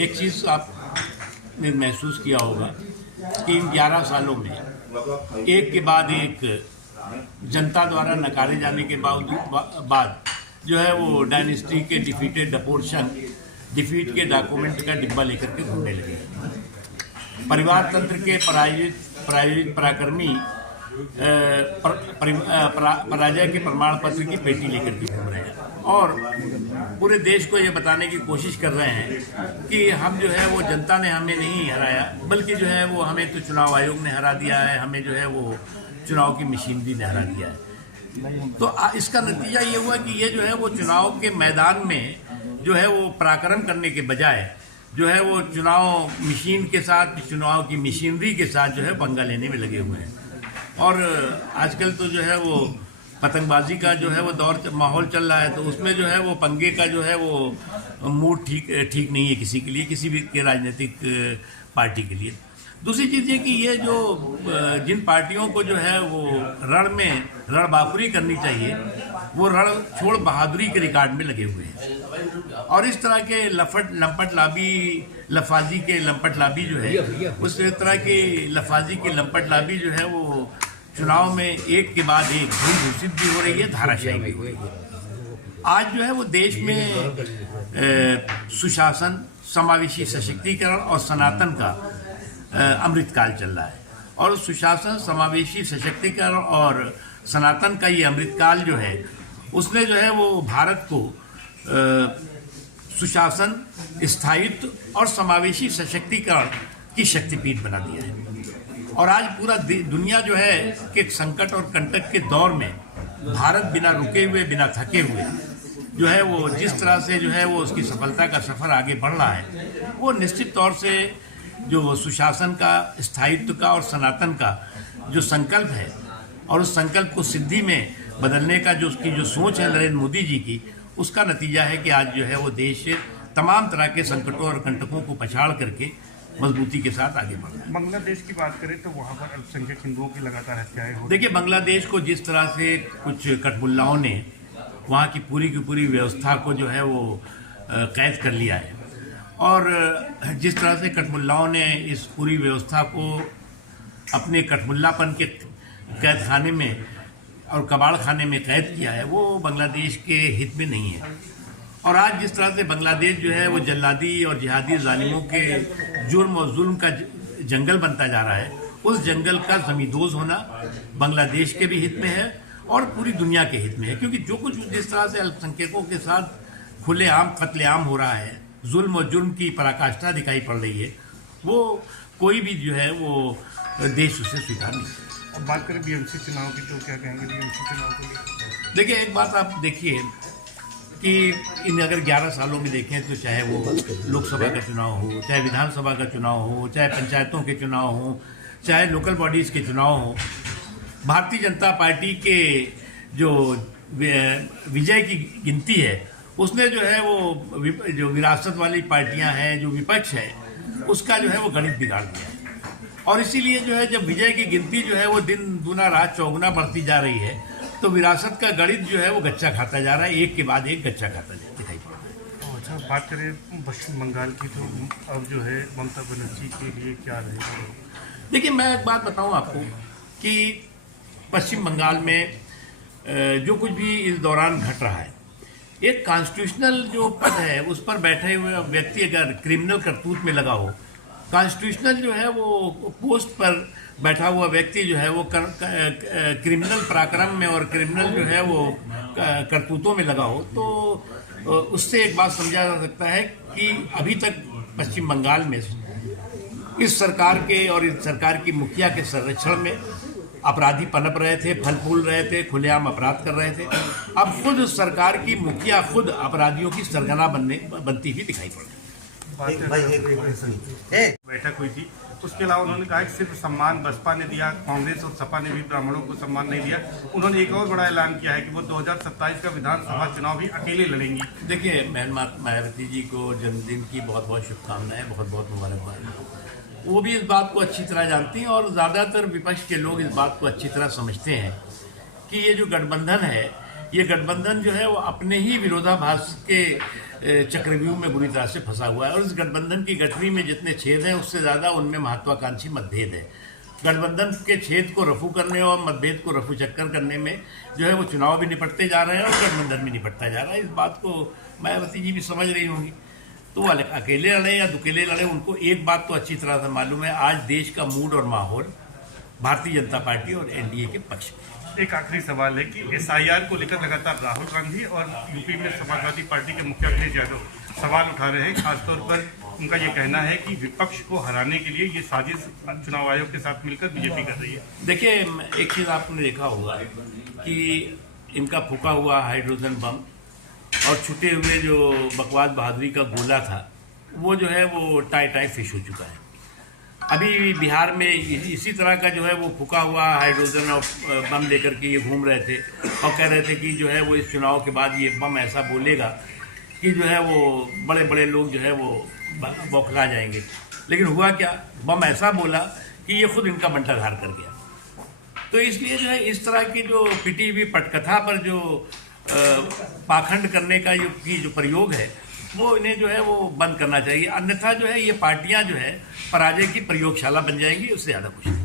एक चीज़ आपने महसूस किया होगा कि इन 11 सालों में एक के बाद एक जनता द्वारा नकारे जाने के बाद जो है वो डायनेस्टी के डिफीटेड अपोर्शन डिफीट के डॉक्यूमेंट का डिब्बा लेकर के घूमने लगे। परिवार तंत्र के प्रायोजित पराक्रमी पराजय के प्रमाण पत्र की पेटी लेकर के घूम रहे हैं और पूरे देश को ये बताने की कोशिश कर रहे हैं कि हम जो है वो जनता ने हमें नहीं हराया, बल्कि जो है वो हमें तो चुनाव आयोग ने हरा दिया है, हमें जो है वो चुनाव की मशीनरी ने हरा दिया है। तो इसका नतीजा ये हुआ कि ये जो है वो चुनाव के मैदान में जो है वो पराक्रम करने के बजाय जो है वो चुनाव मशीन के साथ, चुनाव की मशीनरी के साथ जो है पंगा लेने में लगे हुए हैं। और आजकल तो जो है वो पतंगबाजी का जो है वो माहौल चल रहा है, तो उसमें जो है वो पंगे का जो है वो मूड ठीक नहीं है किसी के लिए, किसी भी के राजनीतिक पार्टी के लिए। दूसरी चीज़ ये कि ये जो जिन पार्टियों को जो है वो रणबांकुरी करनी चाहिए, वो रण छोड़ बहादुरी के रिकॉर्ड में लगे हुए हैं। और इस तरह के लफाजी के लंपट लाबी जो है, उस तरह के लफाजी के लंपट लाबी जो है वो चुनाव में एक के बाद एक घोषित भी हो रही है, धाराशाही भी हो रही है। आज जो है वो देश में सुशासन, समावेशी सशक्तिकरण और सनातन का अमृतकाल चल रहा है। और सुशासन, समावेशी सशक्तिकरण और सनातन का ये अमृतकाल जो है, उसने जो है वो भारत को सुशासन, स्थायित्व और समावेशी सशक्तिकरण की शक्तिपीठ बना दिया है। और आज पूरा दुनिया जो है कि संकट और कंटक के दौर में भारत बिना रुके हुए, बिना थके हुए जो है वो जिस तरह से जो है वो उसकी सफलता का सफ़र आगे बढ़ रहा है, वो निश्चित तौर से जो सुशासन का, स्थायित्व का और सनातन का जो संकल्प है और उस संकल्प को सिद्धि में बदलने का जो उसकी जो सोच है नरेंद्र मोदी जी की, उसका नतीजा है कि आज जो है वो देश तमाम तरह के संकटों और कंटकों को पछाड़ करके मजबूती के साथ आगे बढ़ रहा है। बांग्लादेश की बात करें तो वहाँ पर अल्पसंख्यक हिंदुओं की लगातार हत्याएं हो रही। देखिए, बांग्लादेश को जिस तरह से कुछ कठमुल्लाओं ने वहाँ की पूरी व्यवस्था को जो है वो कैद कर लिया है, और जिस तरह से कठमुल्लाओं ने इस पूरी व्यवस्था को अपने कठमुल्लापन के कैद खाने में और कबाड़ खाने में कैद किया है, वो बांग्लादेश के हित में नहीं है। और आज जिस तरह से बांग्लादेश जो है वो जल्लादी और जिहादी जालिमों के जुर्म और जुल्म का जंगल बनता जा रहा है, उस जंगल का ज़मींदोज़ होना बांग्लादेश के भी हित में है और पूरी दुनिया के हित में है। क्योंकि जो कुछ जिस तरह से अल्पसंख्यकों के साथ खुलेआम कत्लेआम हो रहा है, जुल्म और जुर्म की पराकाष्ठा दिखाई पड़ रही है, वो कोई भी जो है वो देश उसे स्वीकार नहीं करता। अब बात करें बीएमसी चुनाव की, तो क्या कहेंगे बीएमसी चुनाव को लेकर? देखिए, एक बात आप देखिए कि इन अगर 11 सालों में देखें तो चाहे वो लोकसभा का चुनाव हो, चाहे विधानसभा का चुनाव हो, चाहे पंचायतों के चुनाव हो, चाहे लोकल बॉडीज़ के चुनाव हो, भारतीय जनता पार्टी के जो विजय की गिनती है, उसने जो है वो जो विरासत वाली पार्टियां हैं, जो विपक्ष है, उसका जो है वो गणित बिगाड़ दिया है। और इसीलिए जो है जब विजय की गिनती जो है वो दिन दूना रात चौगुना बढ़ती जा रही है, तो विरासत का गणित जो है वो गच्चा खाता जा रहा है, एक के बाद एक गच्चा खाता दिखाई पड़ रहा है। अच्छा, बात करें पश्चिम बंगाल की, तो अब जो है ममता बनर्जी के लिए क्या रहेगा? देखिए, मैं एक बात बताऊं आपको कि पश्चिम बंगाल में जो कुछ भी इस दौरान घट रहा है, एक कॉन्स्टिट्यूशनल जो पद है उस पर बैठे हुए व्यक्ति अगर क्रिमिनल करतूत में लगा हो, कॉन्स्टिट्यूशनल जो है वो पोस्ट पर बैठा हुआ व्यक्ति जो है वो क्रिमिनल पराक्रम में और क्रिमिनल जो है वो करतूतों में लगा हो, तो उससे एक बात समझा जा सकता है कि अभी तक पश्चिम बंगाल में इस सरकार के और इस सरकार की मुखिया के संरक्षण में अपराधी पनप रहे थे, फल फूल रहे थे, खुलेआम अपराध कर रहे थे। अब खुद सरकार की मुखिया खुद अपराधियों की सरगना बनती हुई दिखाई पड़ रही। बैठक हुई थी, उसके अलावा उन्होंने कहा कि सिर्फ सम्मान बसपा ने दिया, कांग्रेस और सपा ने भी ब्राह्मणों को सम्मान नहीं दिया। उन्होंने एक और बड़ा ऐलान किया है कि वो 2027 का विधानसभा चुनाव भी अकेले लड़ेंगी। देखिए, मायावती जी को जन्मदिन की बहुत बहुत शुभकामनाएं, बहुत बहुत मुबारकबाद। वो भी इस बात को अच्छी तरह जानती हैं और ज़्यादातर विपक्ष के लोग इस बात को अच्छी तरह समझते हैं कि ये जो गठबंधन है ये गठबंधन जो है वो अपने ही विरोधाभास के चक्रव्यूह में बुरी तरह से फंसा हुआ है। और इस गठबंधन की गठरी में जितने छेद हैं उससे ज़्यादा उनमें महत्वाकांक्षी मतभेद है। गठबंधन के छेद को रफू करने और मतभेद को रफू चक्कर करने में जो है वो चुनाव भी निपटते जा रहे हैं और गठबंधन भी निपटता जा रहा है। इस बात को मायावती जी भी समझ रही होंगी। तो वो अकेले लड़े या दुकेले लड़े, उनको एक बात तो अच्छी तरह से मालूम है, आज देश का मूड और माहौल भारतीय जनता पार्टी और एनडीए के पक्ष में। एक आखिरी सवाल है कि एसआईआर को लेकर लगातार राहुल गांधी और यूपी में समाजवादी पार्टी के मुखिया अखिलेश यादव सवाल उठा रहे हैं। खासतौर पर उनका ये कहना है कि विपक्ष को हराने के लिए ये साजिश चुनाव आयोग के साथ मिलकर बीजेपी कर रही है। देखिए, एक चीज़ आपने देखा होगा कि इनका फूका हुआ हाइड्रोजन बम और छुटे हुए जो बकवास बहादुरी का गोला था वो जो है वो टाई फिश हो चुका है। अभी बिहार में इसी तरह का जो है वो फूका हुआ हाइड्रोजन और बम लेकर के ये घूम रहे थे और कह रहे थे कि जो है वो इस चुनाव के बाद ये बम ऐसा बोलेगा कि जो है वो बड़े बड़े लोग जो है वो बौखला जाएंगे। लेकिन हुआ क्या, बम ऐसा बोला कि ये खुद इनका बंटाधार कर गया। तो इसलिए जो है इस तरह की जो पिटी हुई पटकथा पर जो पाखंड करने का जो प्रयोग है वो इन्हें जो है वो बंद करना चाहिए। अन्यथा जो है ये पार्टियां जो है पराजय की प्रयोगशाला बन जाएंगी, उससे ज़्यादा कुछ नहीं।